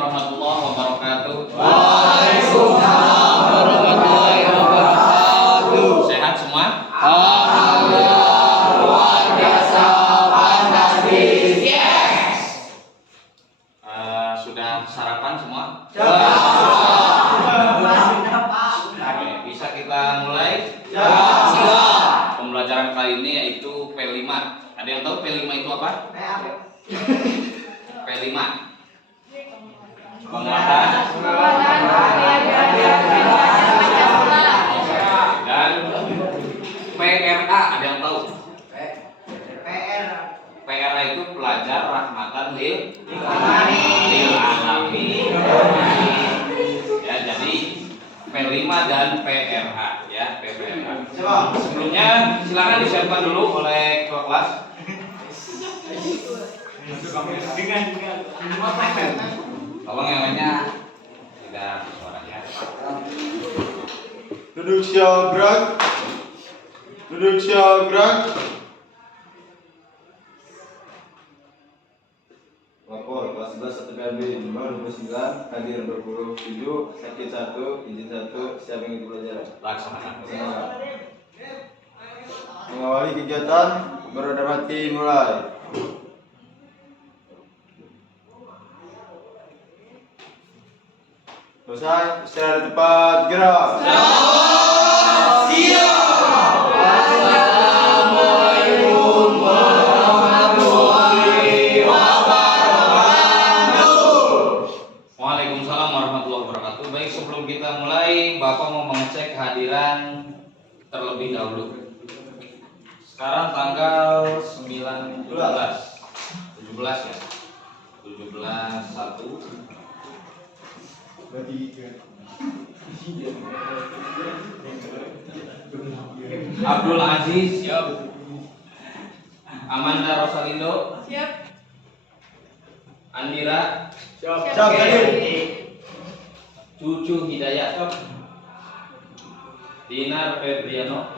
warahmatullahi wabarakatuh. Waalaikumsalam warahmatullahi wabarakatuh. Sehat semua? Alhamdulillah, luar biasa, fantastis. Yes. Sudah sarapan semua? Oke, bisa kita mulai? Pembelajaran kali ini yaitu P5. Ada yang tahu P5 itu apa? P5 penguatan dan PRA. Ada yang tahu? PRA itu pelajar rahmatan lil alamin. Ya, jadi P5 dan PRA ya, PRA. Sebelumnya silakan disiapkan dulu oleh ketua kelas. Tolong yang lainnya tidak suaranya. Duduk siap, duduk siap. Lapor kelas 11 1 PAB nomor 29 hadir 27, sakit 1, izin 1, siap mengikuti pelajaran. Laksanakan. Mengawali kegiatan beroda mati mulai. Selesai, istirahat di tempat, gerak. Assalamualaikum warahmatullahi wabarakatuh. Waalaikumsalam warahmatullahi wabarakatuh. Baik, sebelum kita mulai, Bapak mau mengecek kehadiran terlebih dahulu. Sekarang tanggal 17 ya. 17/1. Abdul Aziz, siap. Amanda Rosalindo, Siap. Andira, Siap. Cucu Hidayat, Dinar Febriano,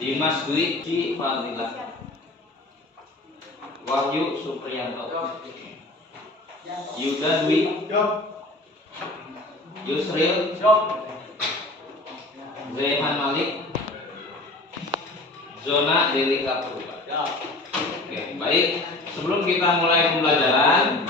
Dimas Dwi Ki Fadilah, Wahyu Supriyanto, Yuda Dwi, Yusril, Zehan Malik, Zona Delika Purba. Oke, baik. Sebelum kita mulai pembelajaran,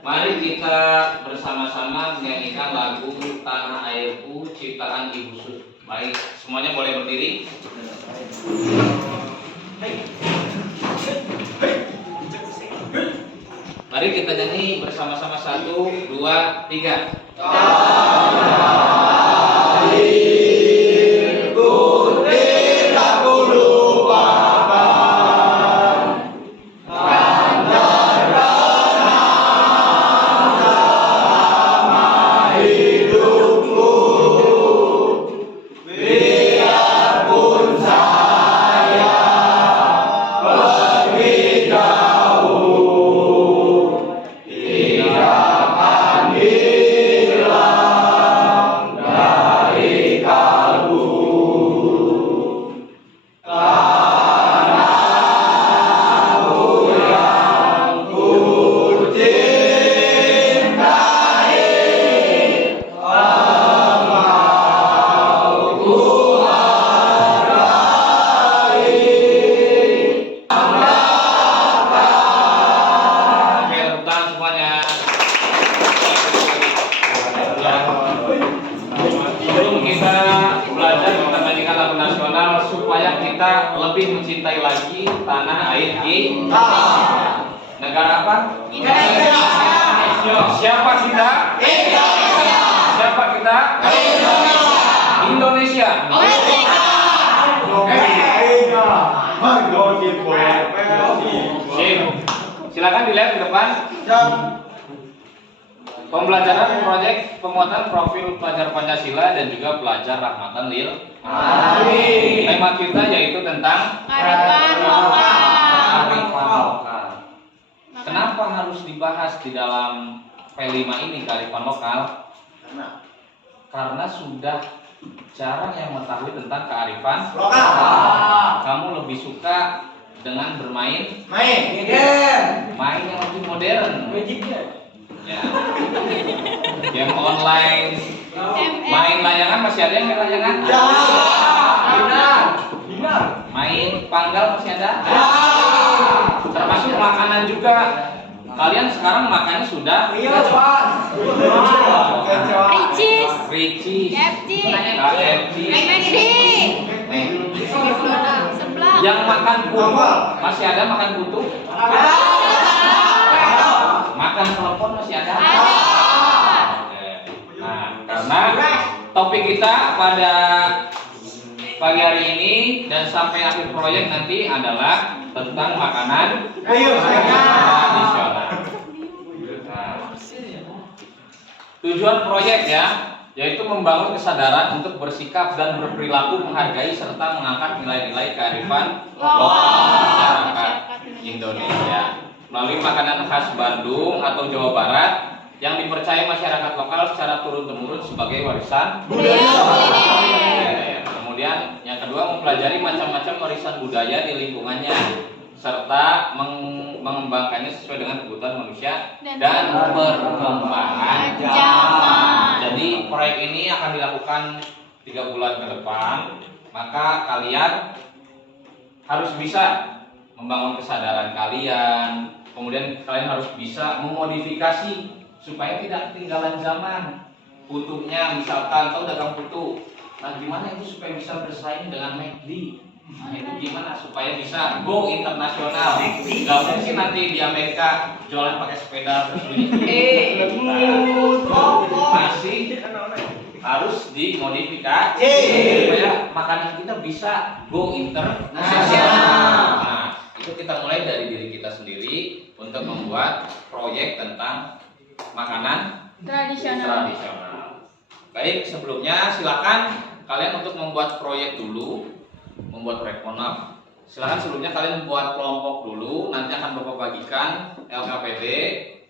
mari kita bersama-sama menyanyikan lagu Tanah Airku ciptaan Ibu Sus. Baik, semuanya boleh berdiri. Mari kita nyanyi bersama-sama 1, 2, 3. Lebih mencintai lagi tanah air kita. Negara apa? Indonesia. Siapa kita? Indonesia. Siapa kita? Indonesia. Silakan dilihat ke depan. Pembelajaran proyek penguatan profil pelajar Pancasila dan juga pelajar rahmatan lil alamin. Tema kita yaitu tentang Kearifan lokal. Kenapa harus dibahas di dalam P5 ini kearifan lokal? Karena sudah jarang yang mengetahui tentang kearifan lokal. Kamu lebih suka dengan bermain Main yang lebih modern. Ya. Game online. Main layangan masih ada yang main layangan? Main panggal masih ada? Termasuk makanan juga. Kalian sekarang makannya sudah? Ricis, KFC, yang makan putu masih ada makan putu? Makan telepon masih ada? Nah, karena topik kita pada pagi hari ini dan sampai akhir proyek nanti adalah tentang makanan tradisional. Nah, tujuan proyek ya, yaitu membangun kesadaran untuk bersikap dan berperilaku menghargai serta mengangkat nilai-nilai kearifan lokal masyarakat Indonesia melalui makanan khas Bandung atau Jawa Barat yang dipercaya masyarakat lokal secara turun-temurun sebagai warisan budaya. Kemudian yang kedua, mempelajari macam-macam warisan budaya di lingkungannya serta mengembangkannya sesuai dengan kebutuhan manusia dan perkembangan zaman. Jadi proyek ini akan dilakukan 3 bulan ke depan. Maka kalian harus bisa membangun kesadaran kalian. Kemudian kalian harus bisa memodifikasi supaya tidak ketinggalan zaman. Putunya misalkan, tahu dagang putu. Nah, gimana itu supaya bisa bersaing dengan McD? Nah, itu gimana supaya bisa go internasional? Gak mungkin nanti di Amerika jualan pakai sepeda terus bunyi. Masih harus dimodifikasi supaya makanan kita bisa go internasional. Nah, itu kita mulai dari diri kita sendiri untuk membuat proyek tentang makanan tradisional. Baik, sebelumnya silakan kalian untuk membuat proyek dulu, membuat proyek, mohon maaf. Silakan sebelumnya kalian membuat kelompok dulu, nanti akan Bapak bagikan LKPD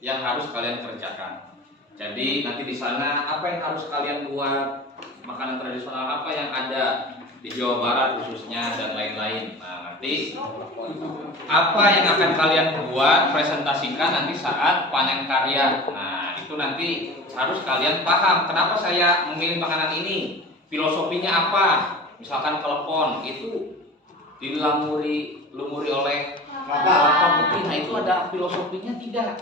yang harus kalian kerjakan. Jadi nanti di sana apa yang harus kalian buat, makanan tradisional apa yang ada di Jawa Barat khususnya dan lain-lain. Nah, nanti apa yang akan kalian buat, presentasikan nanti saat panen karya. Nah, itu nanti harus kalian paham kenapa saya memilih makanan ini, filosofinya apa. Misalkan klepon itu dilumuri oleh kelapa putih, nah itu ada filosofinya tidak.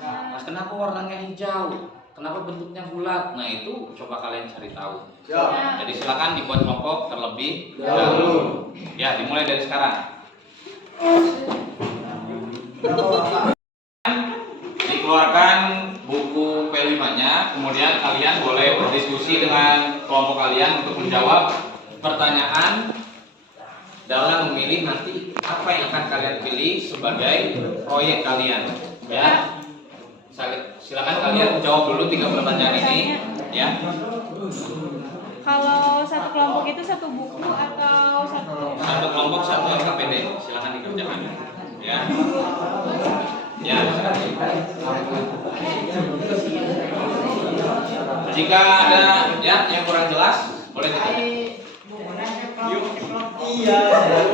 Nah, kenapa warnanya hijau, kenapa bentuknya bulat, nah itu coba kalian cari tahu. Jadi silakan dibuat kelompok terlebih dahulu. Ya, dimulai dari sekarang. Dikeluarkan buku P5-nya, kemudian kalian boleh berdiskusi dengan kelompok kalian untuk menjawab pertanyaan dalam memilih nanti apa yang akan kalian pilih sebagai proyek kalian. Ya, silakan kalian jawab dulu 3 pertanyaan ini. Ya. Kalau satu kelompok itu satu buku atau satu? Satu kelompok satu LKPD, silakan dikerjakan. Ya. Ya. Jika ada ya yang kurang jelas, boleh ditanya.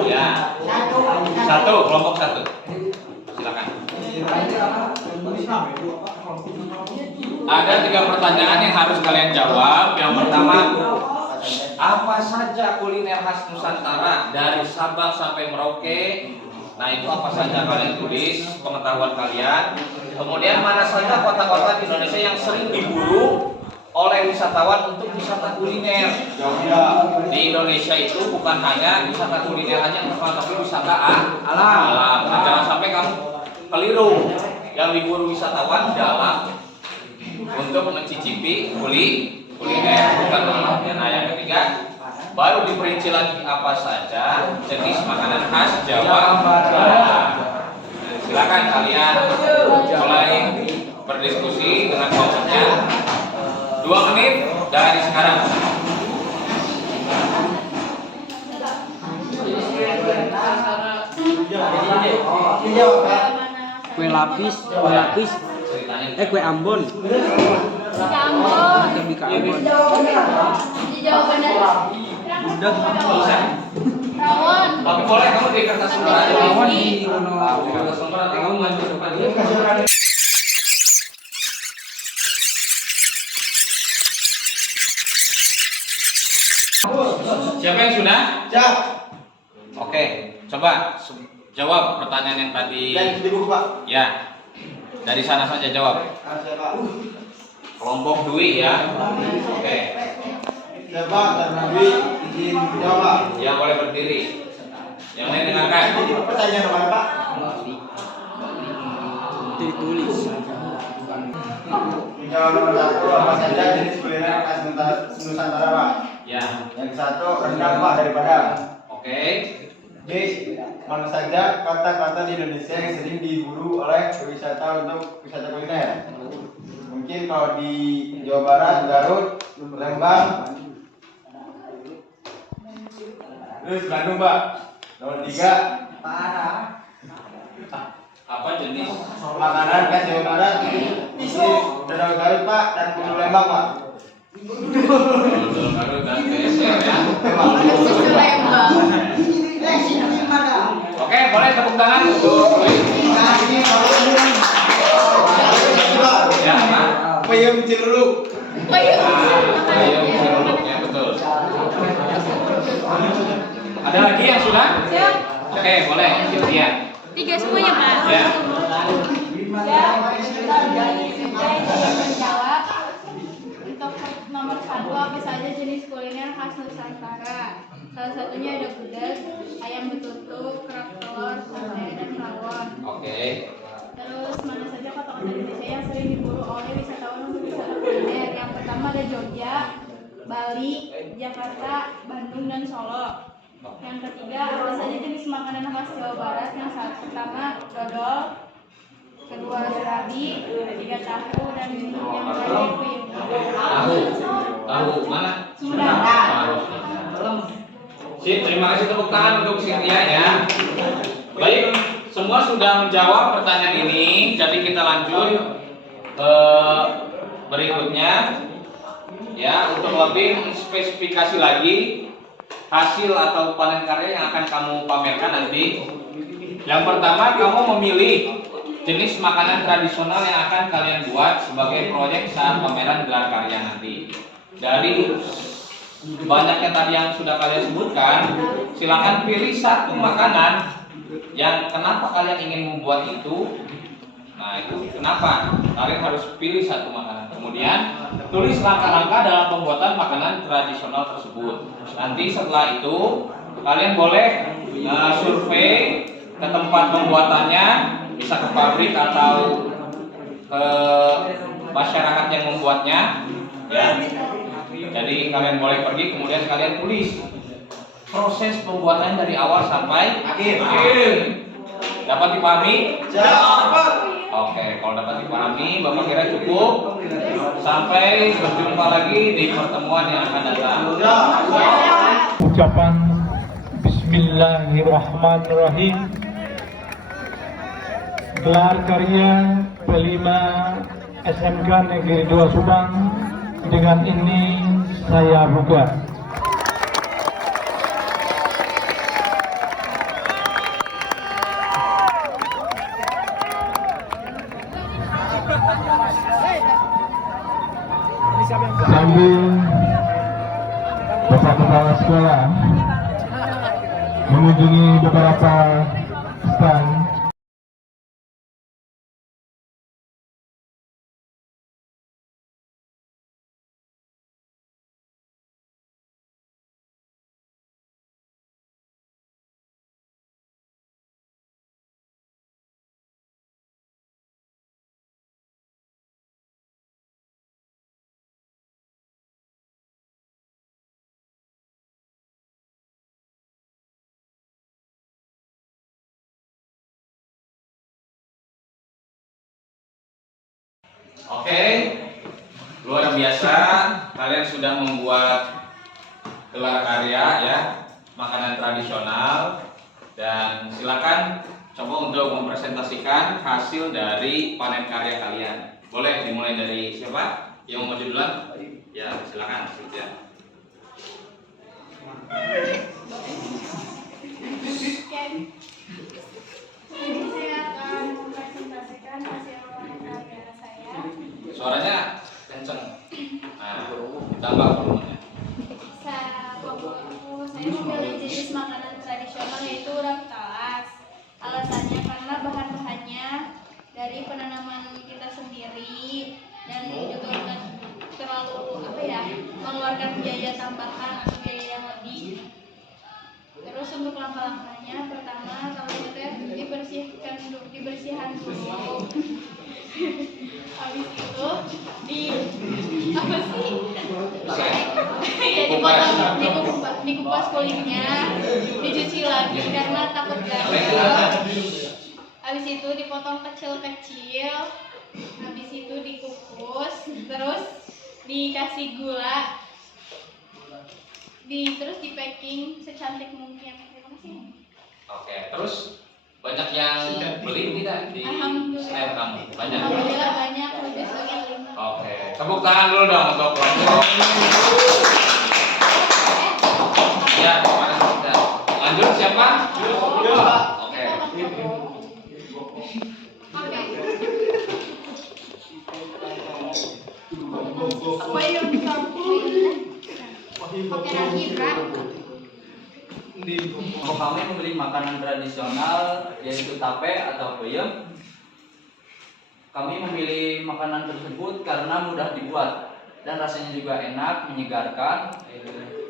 Ya. Satu kelompok satu. Silakan. Ada 3 pertanyaan yang harus kalian jawab. Yang pertama, apa saja kuliner khas Nusantara dari Sabang sampai Merauke? Nah, itu apa saja kalian tulis pengetahuan kalian. Kemudian mana saja kota-kota di Indonesia yang sering diburu oleh wisatawan untuk wisata kuliner. Di Indonesia itu bukan hanya wisata kuliner aja yang terkenal, tapi wisata alam. Nah, jangan sampai kamu keliru. Yang diburu wisatawan dalam untuk mencicipi kuliner, bukan alamnya. Nah, yang ketiga, baru diperinci lagi apa saja jenis makanan khas Jawa Barat. Silakan kalian mulai berdiskusi dengan kelompoknya. 2 menit dari sekarang. Kue lapis, kue Ambon. Lebih ke Ambon. Udah. Tapi boleh kamu di kertas lembar aja. Rawon di Kertas lembar atau kamu maju depan. Siap. Oke, coba jawab pertanyaan yang tadi. Dan di buku Pak. Ya, dari sana saja jawab. Siap Pak. Kelompok Dwi ya. Oke, Siap Pak. Dan Nabi izin jawab Pak. ya boleh berdiri. Yang lain dengarkan. Ini pertanyaan apa Pak? Ditulis. Jawab nomor 1 apa saja jenis kuliner khas Nusantara Pak? Ya, Yang satu rendang Pak dari Padang. oke. B. Mana saja kata-kata di Indonesia yang sering diburu oleh wisata untuk wisata kuliner? Mungkin kalau di Jawa Barat, Garut, Lembang, terus Bandung Pak. Nomor 3. Apa jenis? Makanan khas Jawa Barat. Ini Danau Garut Pak dan Pulau Lembang Pak. Baru dan BSR ya. Susu Lembang. Oke, boleh tepuk tangan untuk ya, Pak. Peyem Ciluluk. Payung Ciluluk ya betul. Ada lagi yang sudah? Siap. Oke, boleh. Ya. 3 semuanya, Pak. Ya. Siap. Kita menjawab. Untuk nomor 1 apa saja jenis kuliner khas Nusantara? Salah satunya ada gudeg, ayam betutu, kerak telur, sate, dan rawon. Oke. Terus mana saja kota-kota Indonesia yang sering diburu oleh wisatawan untuk wisata kuliner? Yang pertama ada Jogja, Bali, Jakarta, Bandung, dan Solo. Yang ketiga apa saja jenis makanan khas Jawa Barat? Yang pertama dodol, kedua serabi, ketiga tahu, dan yang terakhir peyem. Tahu mana? Sumedang. Sip, terima kasih tepuk tangan untuk Cynthia ya. Baik, semua sudah menjawab pertanyaan ini. Jadi kita lanjut berikutnya. Ya, untuk lebih spesifikasi lagi hasil atau panen karya yang akan kamu pamerkan nanti. Yang pertama, kamu memilih jenis makanan tradisional yang akan kalian buat sebagai proyek saat pameran gelar karya nanti. Dari banyaknya tadi yang sudah kalian sebutkan, silakan pilih satu makanan yang kenapa kalian ingin membuat itu. Nah, itu kenapa kalian harus pilih satu makanan. Kemudian tulis langkah-langkah dalam pembuatan makanan tradisional tersebut. Nanti setelah itu kalian boleh survei ke tempat pembuatannya, bisa ke pabrik atau ke masyarakat yang membuatnya ya. Jadi kalian boleh pergi, kemudian kalian tulis proses pembuatan dari awal sampai akhir. Dapat dipahami? Oke, kalau dapat dipahami, Bapak kira cukup. Sampai berjumpa lagi di pertemuan yang akan datang. Ucapan Bismillahirrahmanirrahim. Gelar karya P5 SMK Negeri 2 Subang. Dengan ini saya buka. Sambil Bapak Kepala Sekolah mengunjungi beberapa stand, Oke, luar biasa. Kalian sudah membuat gelar karya ya, makanan tradisional, dan silakan coba untuk mempresentasikan hasil dari panen karya kalian. Boleh dimulai dari siapa? Yang mau maju duluan? Ya, silakan. Ya. Jadi saya akan mempresentasikan hasil panen karya saya. Suaranya kenceng. Nah, ditambah volumenya. Saya memilih jenis Langkah-langkahnya pertama kalau teh dibersihan dulu. Habis itu apa sih? Ya dikupas kulitnya, dicuci lagi karena takut gatal. Habis itu dipotong kecil-kecil. Habis itu dikukus, terus dikasih gula. Terus di packing secantik mungkin. Terima kasih. Oke, terus banyak yang beli tidak di Alhamdulillah. snap kamu? Banyak. Alhamdulillah banyak, lebih sekian 5. Oke, tepuk tangan dulu dong untuk kelompok. Ya, mana kita? Lanjut siapa? Oke. Apa yang kamu? Oke, lagi berapa? Kalau kami membeli makanan tradisional yaitu tape atau peyem, kami memilih makanan tersebut karena mudah dibuat dan rasanya juga enak, menyegarkan.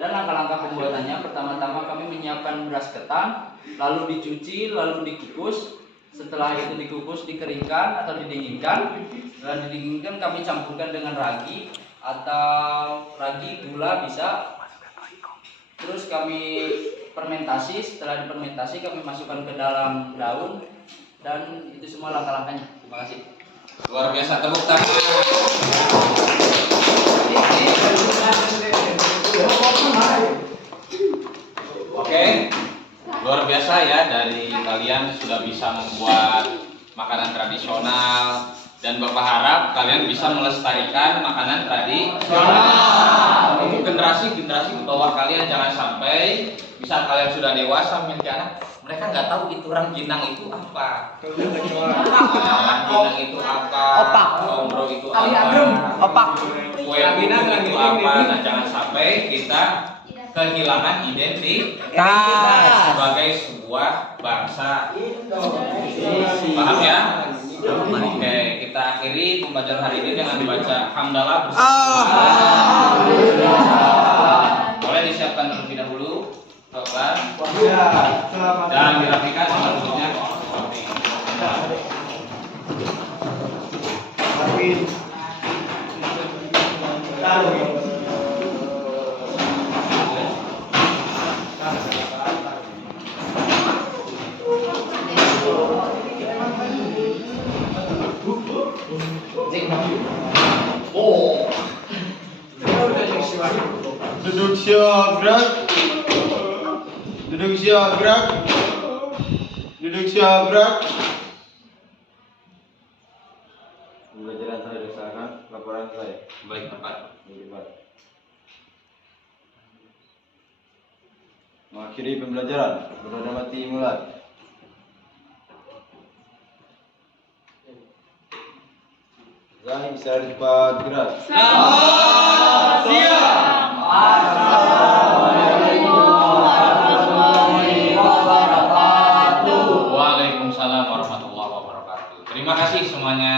Dan langkah-langkah pembuatannya, pertama-tama kami menyiapkan beras ketan, lalu dicuci, lalu dikukus. Setelah itu dikukus, dikeringkan atau didinginkan. Setelah didinginkan kami campurkan dengan ragi atau ragi gula bisa. Terus kami fermentasi. Setelah difermentasi kami masukkan ke dalam daun, dan itu semua langkah-langkahnya. Terima kasih. Luar biasa, tepuk tangan. Oke, luar biasa ya, dari kalian sudah bisa membuat makanan tradisional, dan Bapak harap kalian bisa melestarikan makanan tradisional untuk generasi-generasi di bawah kalian. Jangan sampai bisa kalian sudah dewasa memiliki anak, mereka nggak tahu itu rengginang itu apa, rengginang itu apa, ombro itu apa, kue itu apa. Nah, jangan sampai kita kehilangan identitas sebagai sebuah bangsa. Paham ya? Oke, kita akhiri pembelajaran hari ini dengan membaca hamdalah bersama. Boleh disiapkan terlebih dahulu, Bapak, dan dirapikan nomor duduknya. Duduk siap gerak. Duduk siap gerak. Duduk siap gerak. Pembelajaran saya dilaksanakan, laporan saya. Baik, Bapak. Mengakhiri pembelajaran, berdoa mati mulai. Zahid bisa cepat gerak. Selamat siang. Waalaikumsalam warahmatullahi wabarakatuh. Terima kasih semuanya.